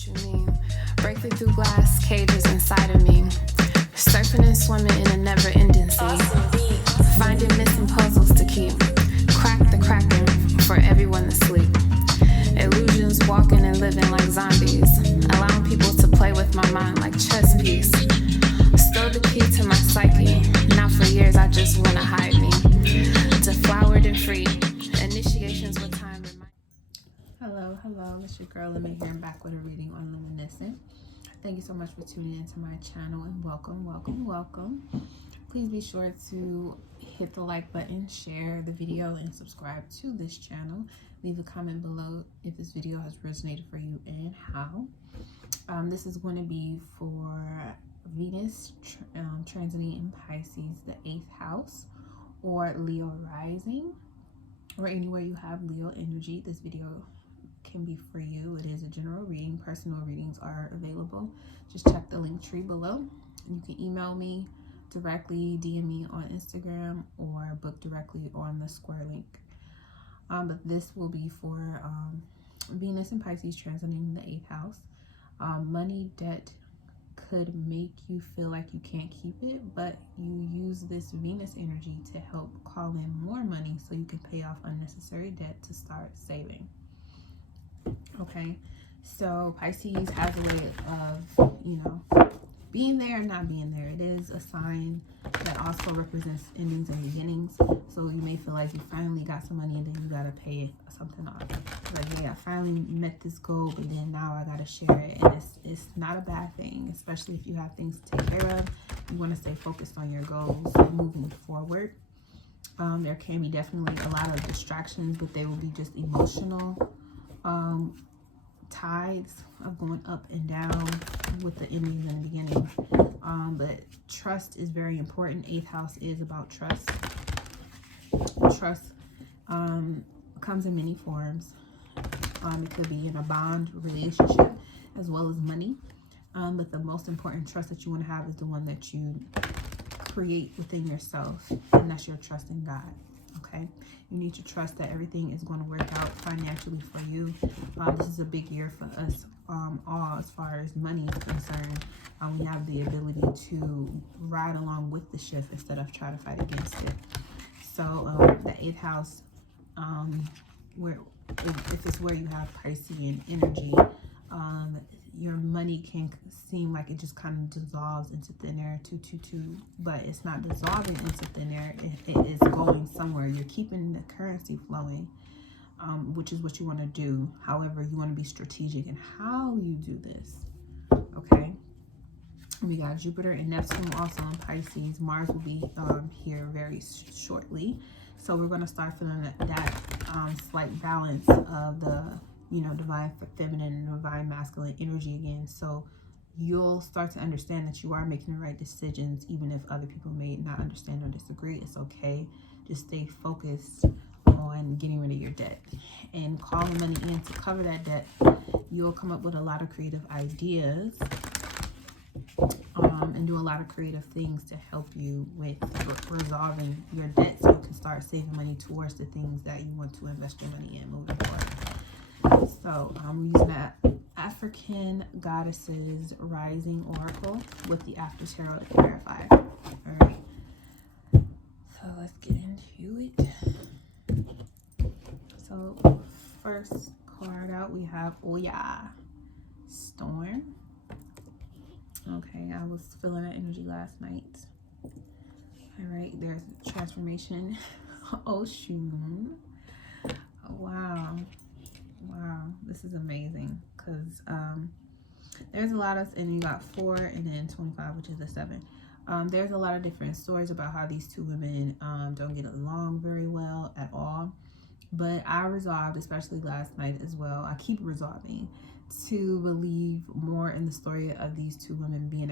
what you mean. Breaking through glass cages inside of me. Surfing and swimming in a never-ending sea. Finding missing puzzles to keep. Crack the cracking for everyone to sleep. Illusions walking and living like zombies. Allowing people to play with my mind like chess piece. Stole the key to my psyche. Now for years I just wanna hide me. Deflowered and free. Initiations with time. Hello, it's your girl Lemon here. I'm back with a reading on Luminescent. Thank you so much for tuning into my channel and welcome. Please be sure to hit the like button, share the video, and subscribe to this channel. Leave a comment below if this video has resonated for you and how. This is going to be for Venus transiting in Pisces, the 8th house, or Leo rising, or anywhere you have Leo energy. This video can be for you. It is a general reading. Personal readings are available. Just check the link tree below. You can email me directly, DM me on Instagram, or book directly on the square link. But this will be for Venus and Pisces transiting the 8th house. Money, debt could make you feel like you can't keep it, but you use this Venus energy to help call in more money so you can pay off unnecessary debt to start saving. Okay, so Pisces has a way of, being there and not being there. It is a sign that also represents endings and beginnings. So you may feel like you finally got some money and then you gotta pay something off. Like, hey, I finally met this goal, but then now I gotta share it. And it's not a bad thing, especially if you have things to take care of. You want to stay focused on your goals moving forward. There can be definitely a lot of distractions, but they will be just emotional tides of going up and down with the endings and the beginnings. But trust is very important. 8th house is about trust. Trust comes in many forms. It could be in a bond relationship as well as money. But the most important trust that you want to have is the one that you create within yourself, and that's your trust in God. Okay, you need to trust that everything is going to work out financially for you. This is a big year for us all as far as money is concerned. We have the ability to ride along with the ship instead of try to fight against it. So the 8th house, where if it's where you have Piscean energy, your money can seem like it just kind of dissolves into thin air, but it's not dissolving into thin air. It is going somewhere. You're keeping the currency flowing, which is what you want to do. However, you want to be strategic in how you do this. Okay, we got Jupiter and Neptune also in Pisces. Mars will be here very shortly, so we're going to start feeling that slight balance of the divine feminine and divine masculine energy again. So you'll start to understand that you are making the right decisions, even if other people may not understand or disagree. It's okay. Just stay focused on getting rid of your debt and calling money in to cover that debt. You'll come up with a lot of creative ideas and do a lot of creative things to help you with resolving your debt, so you can start saving money towards the things that you want to invest your money in moving forward. So I'm using that African Goddesses Rising Oracle with the After Tarot to clarify. All right, so let's get into it. So first card out, we have Oya, Storm. Okay, I was feeling that energy last night. All right, there's transformation. Oshun. Wow, this is amazing, because there's a lot of, and you got 4 and then 25, which is the 7. There's a lot of different stories about how these two women don't get along very well at all, but I resolved, especially last night as well, I keep resolving to believe more in the story of these two women being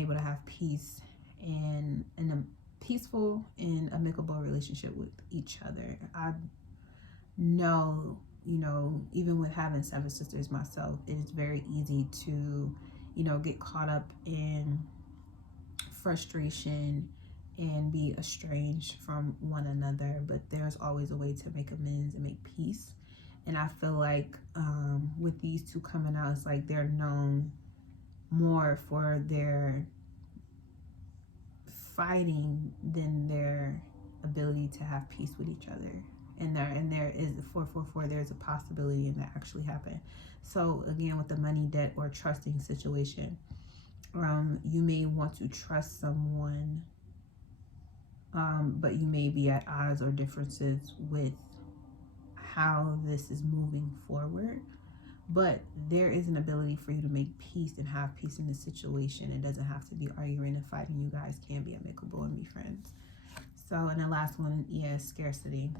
able to have peace and a peaceful and amicable relationship with each other. I know, even with having 7 sisters myself, it is very easy to, get caught up in frustration and be estranged from one another. But there's always a way to make amends and make peace. And I feel like with these two coming out, it's like they're known more for their fighting than their ability to have peace with each other. And there is 444, there's a possibility in that actually happen. So again, with the money, debt, or trusting situation, you may want to trust someone, but you may be at odds or differences with how this is moving forward. But there is an ability for you to make peace and have peace in the situation. It doesn't have to be arguing and fighting. You guys can be amicable and be friends. So, and the last one, scarcity.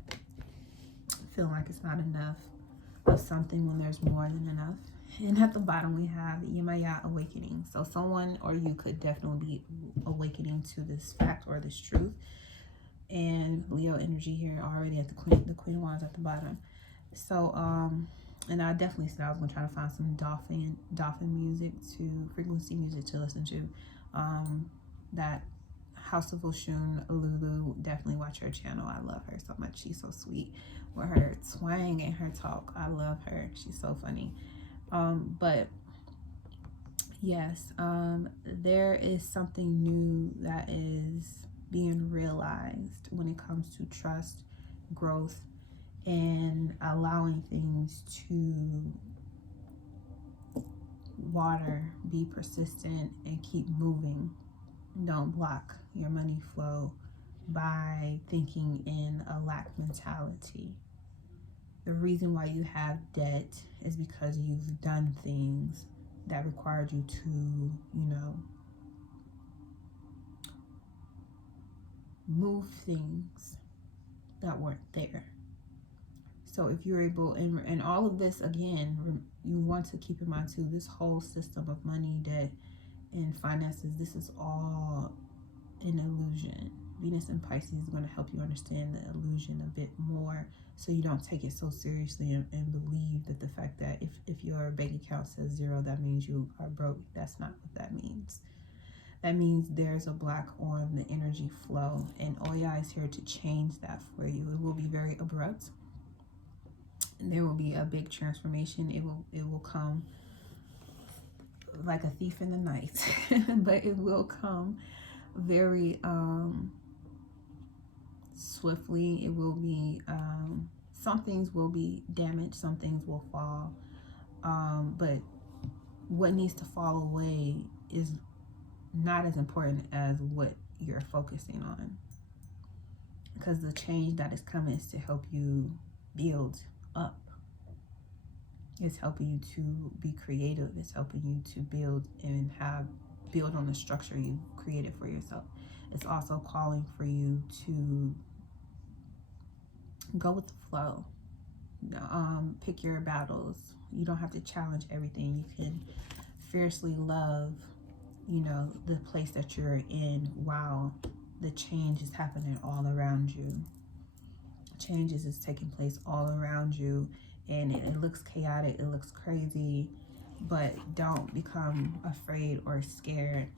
Feeling like it's not enough of something when there's more than enough. And at the bottom we have Yemaya, awakening. So someone or you could definitely be awakening to this fact or this truth. And Leo energy here already at the Queen of Wands at the bottom. So and I definitely said I was gonna try to find some dolphin music, frequency music to listen to. That House of Oshun, Lulu, definitely watch her channel. I love her so much. She's so sweet with her twang and her talk. I love her. She's so funny. But yes, there is something new that is being realized when it comes to trust, growth, and allowing things to water, be persistent, and keep moving. Don't block your money flow by thinking in a lack mentality. The reason why you have debt is because you've done things that required you to, move things that weren't there. So if you're able, and all of this, again, you want to keep in mind too, this whole system of money, debt, and finances, this is all an illusion. Venus and Pisces is going to help you understand the illusion a bit more, so you don't take it so seriously and believe that the fact that if your bank account says 0, that means you are broke. That's not what that means. That means there's a block on the energy flow, and Oya is here to change that for you. It will be very abrupt. There will be a big transformation. It will come like a thief in the night, but it will come very swiftly. It will be some things will be damaged, some things will fall, but what needs to fall away is not as important as what you're focusing on, because the change that is coming is to help you build up. It's helping you to be creative. It's helping you to build and build on the structure you created for yourself. It's also calling for you to go with the flow. Pick your battles. You don't have to challenge everything. You can fiercely love, the place that you're in while the change is happening all around you. Changes is taking place all around you, and it looks chaotic, it looks crazy, but don't become afraid or scared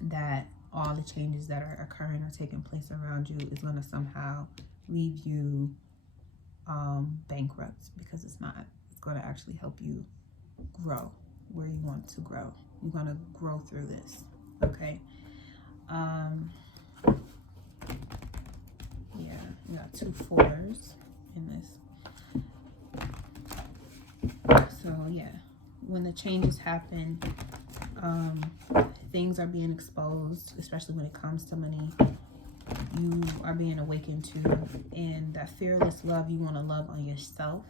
that all the changes that are occurring or taking place around you is going to somehow leave you bankrupt, because it's not. It's going to actually help you grow where you want to grow. You're going to grow through this, okay? Yeah, you got 2 4s in this. So yeah, when the changes happen, things are being exposed, especially when it comes to money. You are being awakened to, and that fearless love, you want to love on yourself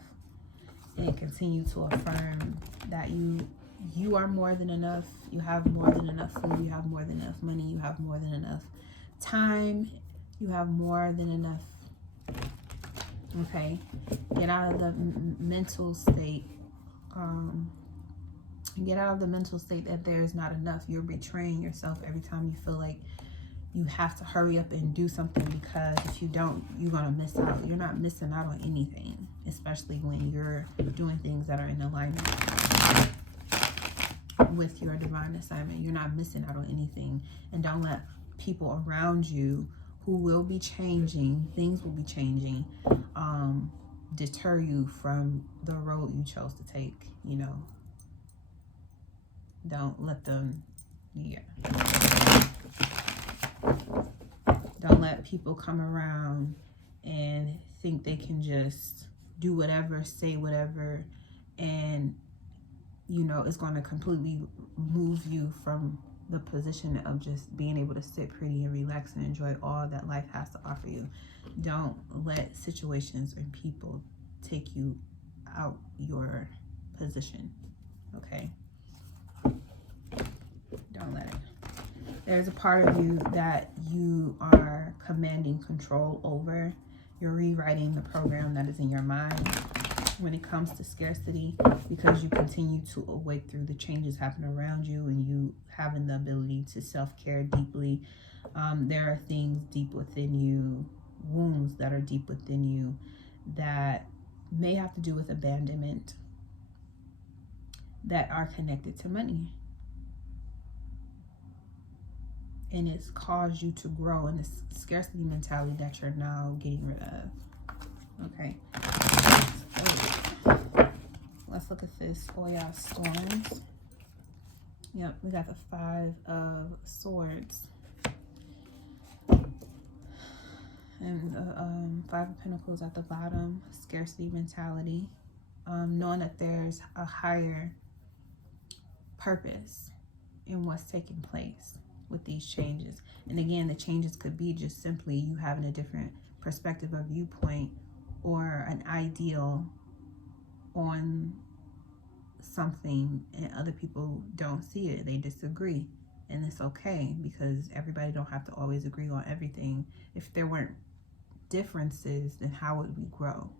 and continue to affirm that you are more than enough. You have more than enough food. You have more than enough money. You have more than enough time. You have more than enough. Okay, get out of the mental state. Get out of the mental state that there is not enough. You're betraying yourself every time you feel like you have to hurry up and do something, because if you don't, you're gonna miss out. You're not missing out on anything, especially when you're doing things that are in alignment with your divine assignment. You're not missing out on anything. And don't let people around you who will be changing, things will be changing, deter you from the road you chose to take, you know. Don't let them, yeah. Don't let people come around and think they can just do whatever, say whatever, and, you know, it's going to completely move you from the position of just being able to sit pretty and relax and enjoy all that life has to offer you. Don't let situations and people take you out your position, okay? Don't let it. There's a part of you that you are commanding control over. You're rewriting the program that is in your mind when it comes to scarcity, because you continue to awake through the changes happening around you and you having the ability to self-care deeply. There are things deep within you, wounds that are deep within you that may have to do with abandonment, that are connected to money. And it's caused you to grow in this scarcity mentality that you're now getting rid of. Okay. So, let's look at this for y'all storms. Yep, we got the 5 of Swords. And the 5 of Pentacles at the bottom. Scarcity mentality. Knowing that there's a higher purpose in what's taking place with these changes. And again, the changes could be just simply you having a different perspective or viewpoint or an ideal on something, and other people don't see it, they disagree, and it's okay, because everybody don't have to always agree on everything. If there weren't differences, then how would we grow?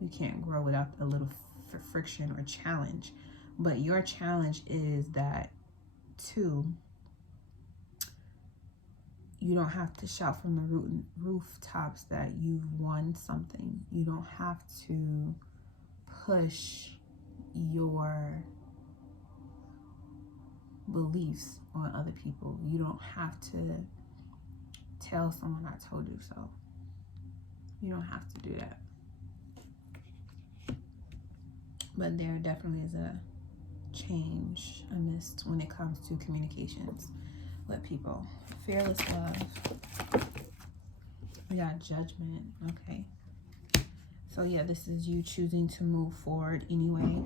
We can't grow without a little friction or challenge. But your challenge is that too, you don't have to shout from the rooftops that you've won something. You don't have to push your beliefs on other people. You don't have to tell someone I told you so. You don't have to do that. But there definitely is a change amidst when it comes to communications with people. Fearless love. We got Judgment. Okay. So yeah, this is you choosing to move forward anyway.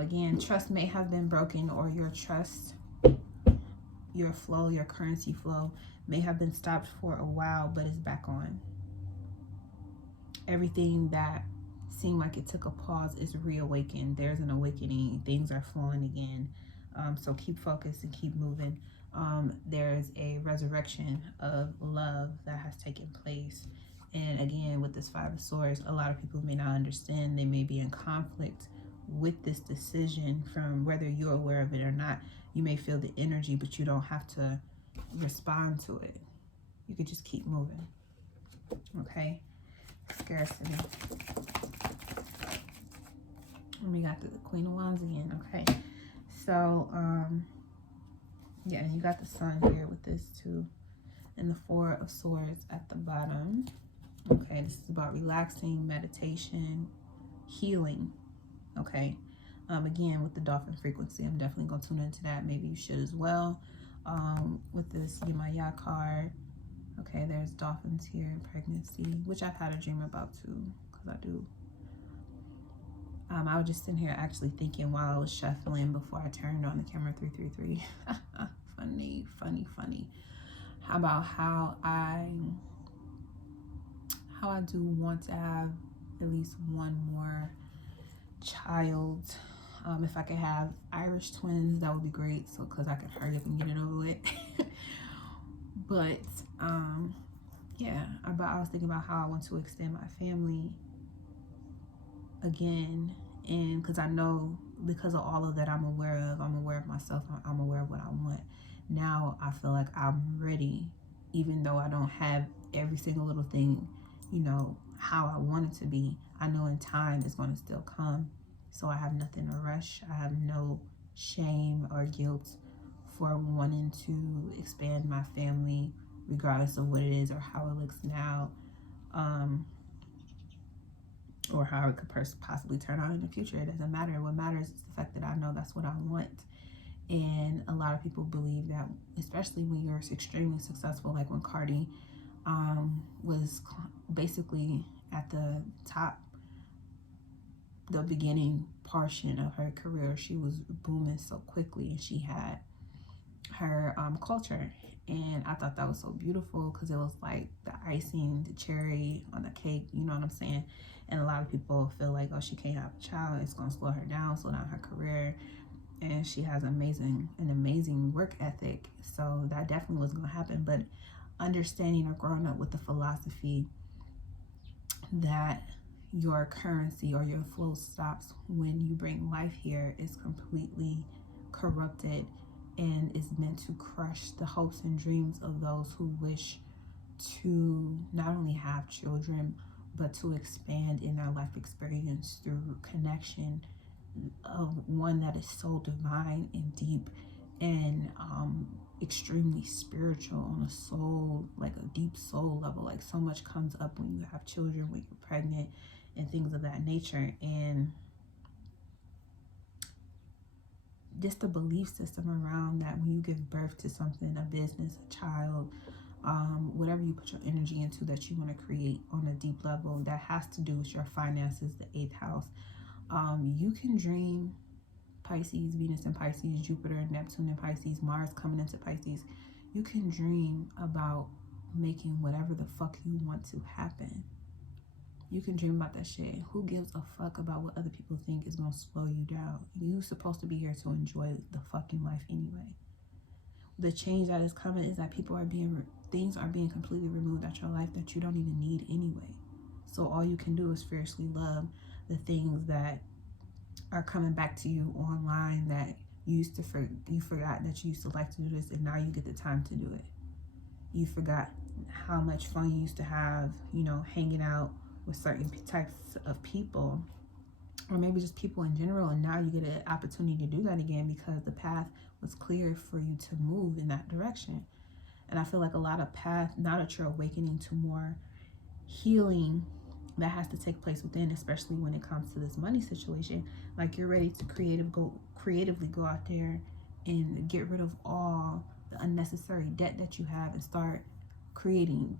Again, trust may have been broken, or your trust, your flow, your currency flow may have been stopped for a while, but it's back on. Everything that seemed like it took a pause is reawakened. There's an awakening. Things are flowing again. So keep focused and keep moving. There's a resurrection of love that has taken place. And again, with this 5 of Swords, a lot of people may not understand. They may be in conflict with this decision, from whether you're aware of it or not. You may feel the energy, but you don't have to respond to it. You could just keep moving. Okay? Scarcity. And we got the Queen of Wands again. Okay. So, yeah, and you got the Sun here with this too. And the 4 of Swords at the bottom. Okay, this is about relaxing, meditation, healing. Okay. Again, with the dolphin frequency, I'm definitely going to tune into that. Maybe you should as well. With this Yemaya card. Okay, there's dolphins here, pregnancy, which I've had a dream about too, because I do. I was just sitting here actually thinking while I was shuffling before I turned on the camera 333. funny. About how I do want to have at least one more child. If I could have Irish twins, that would be great. So, because I can hurry up and get it over with. But yeah, I was thinking about how I want to extend my family again, and because I know, because of all of that I'm aware of myself, I'm aware of what I want. Now I feel like I'm ready, even though I don't have every single little thing, you know, how I want it to be. I know in time it's going to still come, so I have nothing to rush. I have no shame or guilt for wanting to expand my family, regardless of what it is or how it looks now. or how it could possibly turn out in the future. It doesn't matter. What matters is the fact that I know that's what I want. And a lot of people believe that, especially when you're extremely successful, like when Cardi was basically at the top, the beginning portion of her career, she was booming so quickly, and she had her culture. And I thought that was so beautiful, because it was like the icing, the cherry on the cake, you know what I'm saying? And a lot of people feel like, oh, she can't have a child, it's gonna slow her down, slow down her career. And she has an amazing work ethic, so that definitely was gonna happen. But understanding or growing up with the philosophy that your currency or your flow stops when you bring life here is completely corrupted, and is meant to crush the hopes and dreams of those who wish to not only have children, but to expand in their life experience through connection of one that is so divine and deep and extremely spiritual on a soul, like a deep soul level. Like, so much comes up when you have children, when you're pregnant, and things of that nature. And just the belief system around that, when you give birth to something, a business, a child, whatever you put your energy into that you want to create on a deep level, that has to do with your finances, the 8th house. You can dream Pisces, Venus in Pisces, Jupiter, Neptune in Pisces, Mars coming into Pisces. You can dream about making whatever the fuck you want to happen. You can dream about that shit. Who gives a fuck about what other people think is gonna slow you down? You're supposed to be here to enjoy the fucking life anyway. The change that is coming is that things are being completely removed out your life that you don't even need anyway. So all you can do is fiercely love the things that are coming back to you online that you forgot that you used to like to do this, and now you get the time to do it. You forgot how much fun you used to have, hanging out with certain types of people, or maybe just people in general, and now you get an opportunity to do that again because the path was clear for you to move in that direction. And I feel like a lot of path, now that you're awakening to more healing that has to take place within, especially when it comes to this money situation, like you're ready to creatively go out there and get rid of all the unnecessary debt that you have, and start creating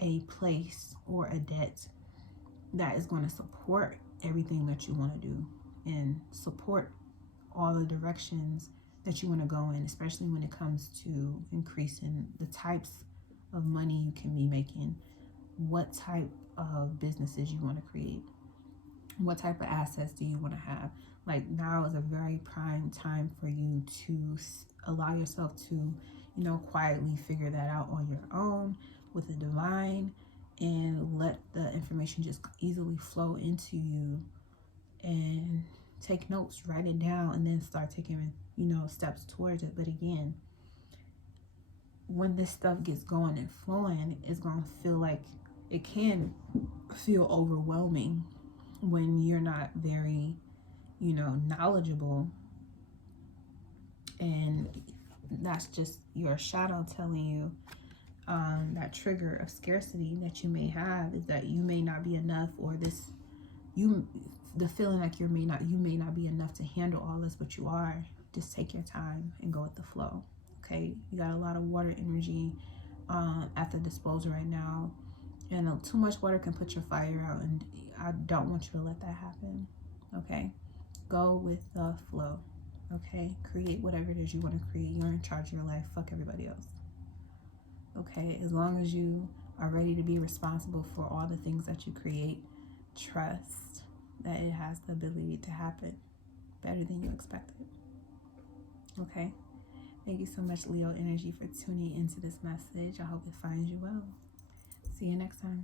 a place or a debt that is going to support everything that you want to do and support all the directions that you want to go in, especially when it comes to increasing the types of money you can be making, what type of businesses you want to create, what type of assets do you want to have. Like, now is a very prime time for you to allow yourself to, quietly figure that out on your own with the divine, and let the information just easily flow into you, and take notes, write it down, and then start taking, steps towards it. But again, when this stuff gets going and flowing, it's going to feel like, it can feel overwhelming when you're not very, knowledgeable, and that's just your shadow telling you that trigger of scarcity that you may have, is that you may not be enough, or the feeling like you may not be enough to handle all this, but you are. Just take your time and go with the flow. Okay, you got a lot of water energy at the disposal right now, and too much water can put your fire out, and I don't want you to let that happen. Okay, go with the flow. Okay, create whatever it is you want to create. You're in charge of your life. Fuck everybody else. Okay, as long as you are ready to be responsible for all the things that you create, trust that it has the ability to happen better than you expected. Okay, thank you so much, Leo energy, for tuning into this message. I hope it finds you well. See you next time.